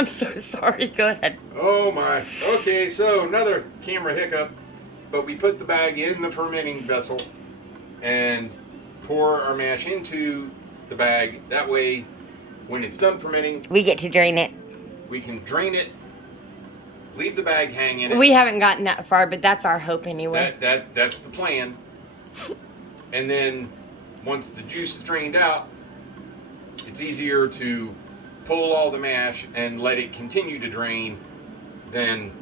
I'm so sorry. Go ahead. Oh my. Okay, so another camera hiccup. But we put the bag in the fermenting vessel and pour our mash into the bag. That way, when it's done fermenting, We get to drain it. we can drain it, leave the bag hang in it. We haven't gotten that far, but that's our hope anyway. That's the plan. And then once the juice is drained out, it's easier to pull all the mash and let it continue to drain than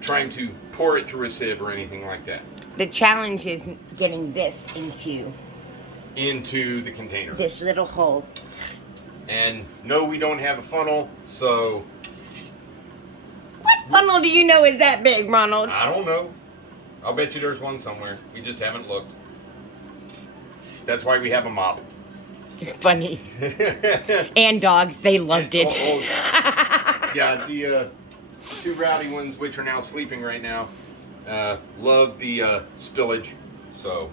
trying to pour it through a sieve or anything like that. The challenge is getting this Into the container. this little hole. And no, we don't have a funnel, so What funnel do you know is that big, Ronald? I don't know. I'll bet you there's one somewhere. We just haven't looked. That's why we have a mop. Funny. And dogs, they loved it. Yeah, the two rowdy ones, which are now sleeping right now, love the spillage. So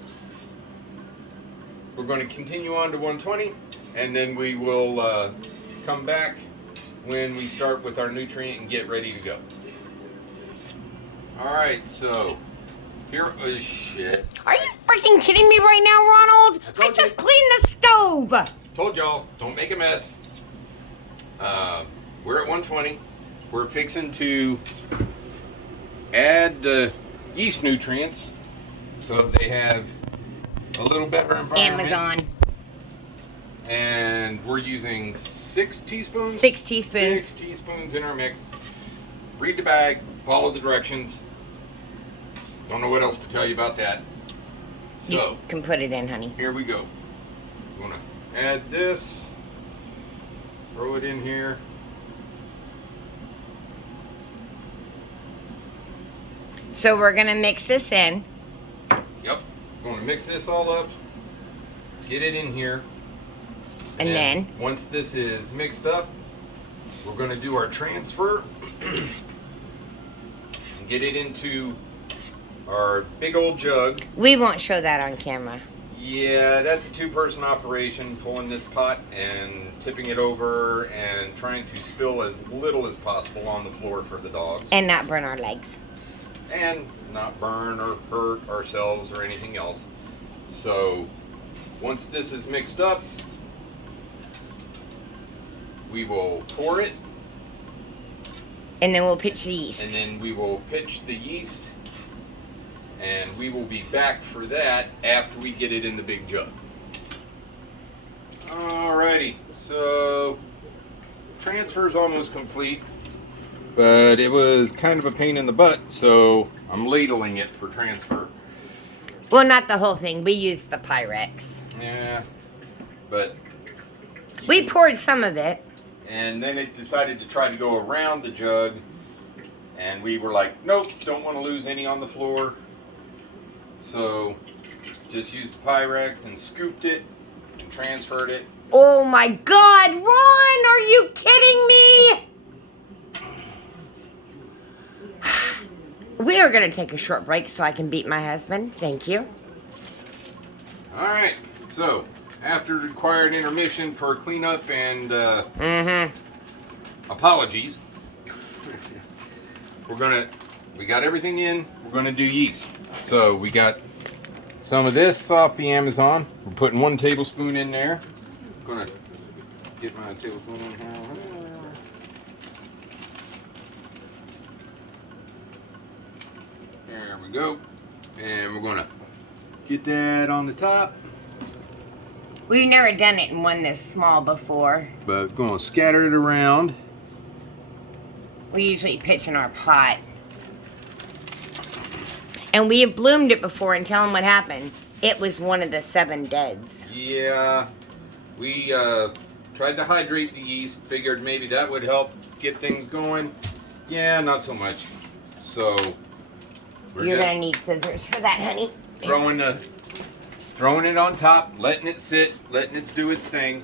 we're going to continue on to 120, and then we will come back when we start with our nutrient and get ready to go. All right, so here is shit. Are you freaking kidding me right now, Ronald? I told just you. cleaned the stove. Told y'all, don't make a mess. We're at 120. We're fixing to add yeast nutrients so they have a little better environment. Amazon. And we're using 6 teaspoons? 6 teaspoons. 6 teaspoons in our mix. Read the bag, follow the directions. Don't know what else to tell you about that. So, You can put it in, honey. here we go. I'm gonna add this, throw it in here. So we're going to mix this in. Yep. I'm gonna mix this all up, get it in here. And then? Once this is mixed up, we're gonna do our transfer and get it into our big old jug. We won't show that on camera. Yeah, that's a 2-person operation, pulling this pot and tipping it over and trying to spill as little as possible on the floor for the dogs. And not burn our legs. And not burn or hurt ourselves or anything else. So once this is mixed up, we will pour it. And then we'll pitch the yeast. And then we will pitch the yeast. And we will be back for that after we get it in the big jug. Alrighty, so transfer's almost complete, but it was kind of a pain in the butt, so I'm ladling it for transfer. Well, not the whole thing. We used the Pyrex. Yeah, but We poured some of it. and then it decided to try to go around the jug, and we were like, nope, don't want to lose any on the floor. So just used the Pyrex and scooped it and transferred it. Oh my God, Ron, are you kidding me? We are going to take a short break so I can beat my husband. Thank you. All right, so after the required intermission for cleanup and apologies, we got everything in. We're gonna do yeast. So we got some of this off the Amazon. We're putting 1 tablespoon in there. Gonna get my tablespoon in here. There we go. And we're gonna get that on the top. We've never done it in one this small before. But gonna scatter it around. We usually pitch in our pot. And we have bloomed it before, and tell them what happened. It was one of the 7 deads. Yeah, we tried to hydrate the yeast. Figured maybe that would help get things going. Yeah, not so much. So we're You're just going to need scissors for that, honey. throwing it on top, letting it sit, letting it do its thing.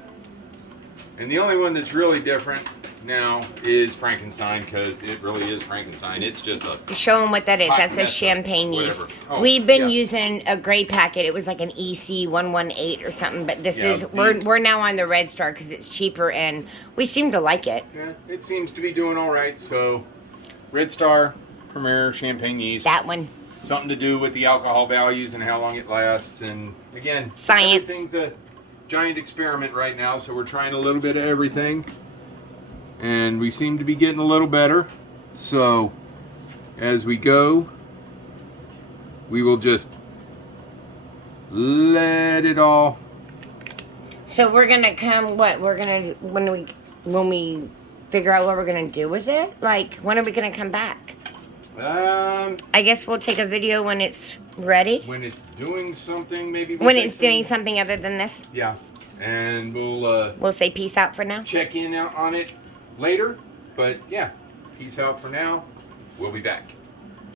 And the only one that's really different now is Frankenstein, because it really is Frankenstein. It's just a Show them what that is. hot That's a mess of champagne yeast. whatever. Oh, We've been yeah. using a gray packet. It was like an EC 118 or something, but this Yeah, is we're now on the Red Star because it's cheaper and we seem to like it. Yeah, it seems to be doing all right. So, Red Star Premier Champagne yeast. That one. Something to do with the alcohol values and how long it lasts. And again, Science. everything's a giant experiment right now. So we're trying a little bit of everything, and we seem to be getting a little better. So as we go, we will just let it all. So we're gonna come. What we're gonna when we figure out what we're gonna do with it. Like when are we gonna come back? I guess we'll take a video when it's ready. When it's doing something, maybe. When it's doing something other than this. Yeah, and we'll say peace out for now. Check in on it later, but yeah, peace out for now. We'll be back.